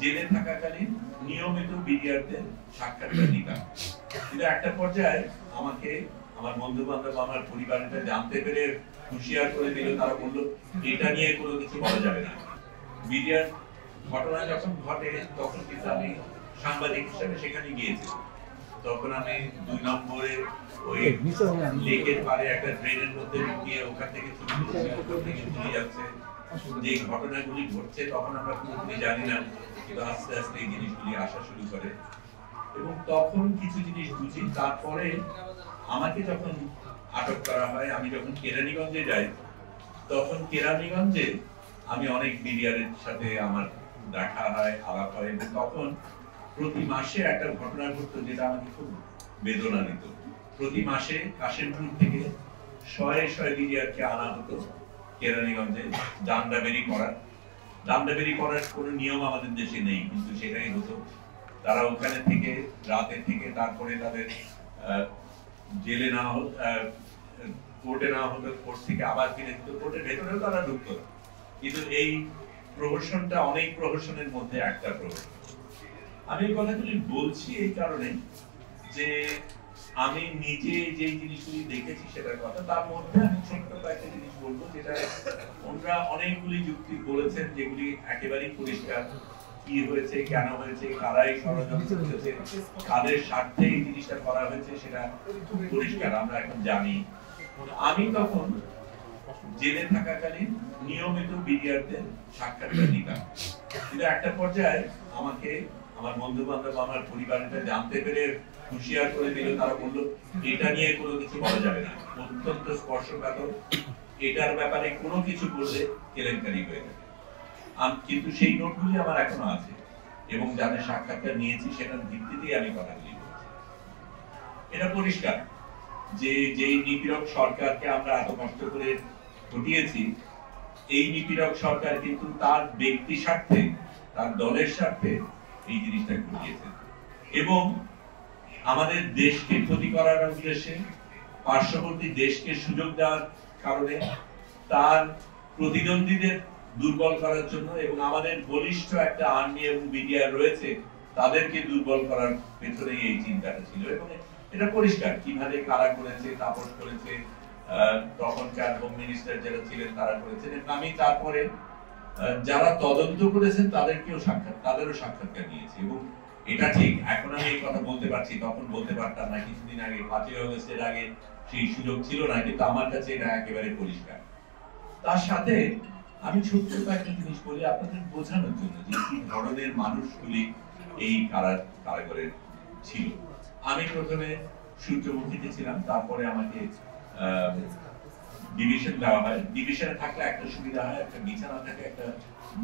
জেলে থাকাকালীন নিয়মিত বিডিআরদের সাক্ষাৎকার নিতাম, কিন্তু একটা পর্যায়ে আমাকে আমার বন্ধু বান্ধব আমার পরিবারটা জানতে পেরে হুঁশিয়ার করে দিল। তারা বললো এটা নিয়ে কোনো কিছু বলা যাবে না। বিডিআর ঘটনা যখন ঘটে তখন কিন্তু আমি সাংবাদিক হিসেবে সেখানে গিয়েছি। তখন আমি 2 নম্বরে ওই লেকের পারে একটা ড্রেনের মধ্যে ঢুকিয়ে ওখান থেকে চলে যাচ্ছে। যে ঘটনাগুলি ঘটছে তখন আমরা পুরোপুরি জানি না, কিন্তু আস্তে আস্তে এই জিনিসগুলি আসা শুরু করে এবং তখন কিছু জিনিস বুঝি। তারপরে আমাকে যখন আটক করা হয়, আমি যখন কেরানীগঞ্জে যাই, তখন কেরানীগঞ্জে আমি অনেক বিডিআরের সাথে আমার দেখা হয়, আলাপ হয় এবং তখন প্রতি মাসে একটা ঘটনা ঘটতো যেটা আমাকে খুব বেদনা দিত। প্রতি মাসে কাশিমপুর থেকে শয়ে বিডিআরকে আনা হতো কেরানীগঞ্জে দান্ডাবেরি করার কোনো নিয়ম আমাদের দেশে নেই, কিন্তু সেটাই হতো। তারা ওখানে থেকে রাতে থেকে তারপরে তাদের জেলে নেওয়া হতো, কোর্টে নেওয়া হতো, কোর্ট থেকে আবার ফিরে দিত, কোর্টের ভেতরেও তারা ঢুকতো। কিন্তু এই প্রহসনটা অনেক প্রহসনের মধ্যে একটা প্রহসন। আমি এই কথাগুলি বলছি এই কারণে যে আমি নিজে যে জিনিসগুলি দেখেছি সেটার কথা, তার মধ্যে আমি ছোট্ট কয়েকটা জিনিস বলবো যেটা ওনারা অনেকগুলি যুক্তি বলেছেন যেগুলি একেবারেই পরিষ্কার। কি হয়েছে, কেন হয়েছে, কারাই ষড়যন্ত্র করেছে, কাদের স্বার্থে এই জিনিসটা করা হয়েছে সেটা খুব পরিষ্কার, আমরা এখন জানি। আমি তখন জেলে থাকাকালীন নিয়মিত বিডিআরদের সাক্ষাৎকার নিতাম, কিন্তু একটা পর্যায়ে আমাকে আমার বন্ধু বান্ধব আমার পরিবারটা জানতে পেরে হুঁশিয়ার করে দিল। তারা বললো এটা নিয়ে কোনো কিছু বলা যাবে না, অত্যন্ত স্পর্শকাতর, এটার ব্যাপারে কোনো কিছু বললে কেলেঙ্কারি হয়ে যাবে। কিন্তু সেই নোটগুলি আমার এখনো আছে এবং যাদের সাক্ষাৎকার নিয়েছি সেটার ভিত্তিতেই আমি কথাগুলি বলছি। এটা পরিষ্কার যে যেই নিপীড়ক সরকারকে আমরা এত কষ্ট করে ঘটিয়েছি, এই নিপীড়ক সরকার কিন্তু তার ব্যক্তি স্বার্থে, তার দলের স্বার্থে এই জিনিসটা ঘটিয়েছে এবং আমাদের দেশকে ক্ষতি করার উদ্দেশ্যে, পার্শ্ববর্তী দেশকে সুযোগ দেওয়ার কারণে, তার প্রতিদ্বন্দ্বীদের দুর্বল করার জন্য এবং আমাদের বলিষ্ঠ একটা আর্মি এবং বিডিআর রয়েছে তাদেরকে দুর্বল করার পেছনে এই চিন্তাটা ছিল। এবং এটা পরিষ্কার কিভাবে কারা করেছে, তাপস করেছে, তখনকার হোম মিনিস্টার যারা ছিলেন তারা করেছেন। আমি তারপরে যারা তদন্ত করেছেন তাদেরও সাক্ষাৎকার নিয়েছি এবং এটা ঠিক এখন আমি এই কথা বলতে পারছি, তখন বলতে পারতাম না। কিছুদিন আগে 5ই আগস্টের আগে সেই সুযোগ ছিল না, কিন্তু আমার কাছে এটা একেবারে পরিষ্কার। তার সাথে আমি ছোট্ট একটা জিনিস বলি আপনাদের বোঝানোর জন্য যে কি ধরনের মানুষগুলি এই কারাগারে ছিল। আমি প্রথমে সূর্যমুখীতে ছিলাম, তারপরে আমাকে ডিভিশন দেওয়া হয়। ডিভিশনে থাকলে একটা সুবিধা হয়, একটা বিছানা থাকে, একটা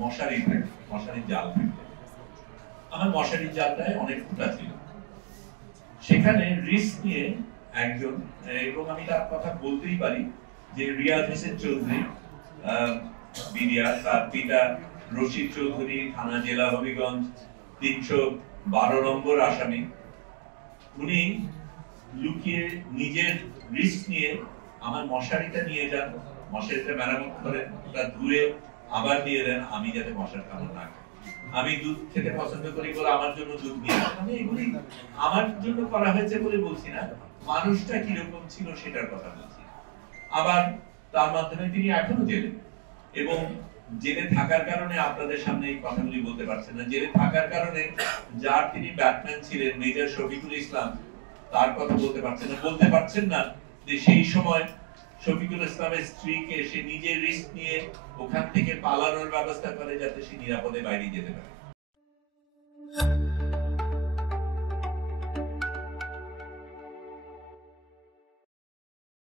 মশারি থাকে, মশারির জাল থাকে। আমার মশারির জালটায় অনেক ফুটা ছিল। সেখানে রিস্ক নিয়ে একজন, এবং আমি তার কথা বলতেই পারি, যে রিয়াজ হোসেন চৌধুরী বিডিআর, তার পিতা রশিদ চৌধুরী থানা জেলা হবিগঞ্জ 312 নম্বর আসামি। উনি লুকিয়ে নিজের রিস্ক নিয়ে আমার মশারিটা নিয়ে যান, মশারিটা মেরামত করেন, ওটা ধুয়ে আবার দিয়ে দেন আমি যাতে মশার কামড় না খাই। আমি দুধ খেতে পছন্দ করি বলে আমার জন্য দুধ নিয়ে আসেন। আমি এগুলি আমার জন্য করা হয়েছে বলে বলছি না, মানুষটা কিরকম ছিল সেটার কথা বলছি। আবার তার মাধ্যমে তিনি এখনো জেলে, এবং জেলে থাকার কারণে আপনাদের সামনে এই কথাগুলি বলতে পারছেন না। জেলে থাকার কারণে যার তিনি ব্যাটম্যান ছিলেন, মেজর শফিকুল ইসলাম, তার কথা বলতে পারছেন না যে সেই সময় শফিকুল ইসলামের স্ত্রীকে সে নিজের রিস্ক নিয়ে ওখান থেকে পালানোর ব্যবস্থা করে যাতে সে নিরাপদে বাইরে যেতে পারে।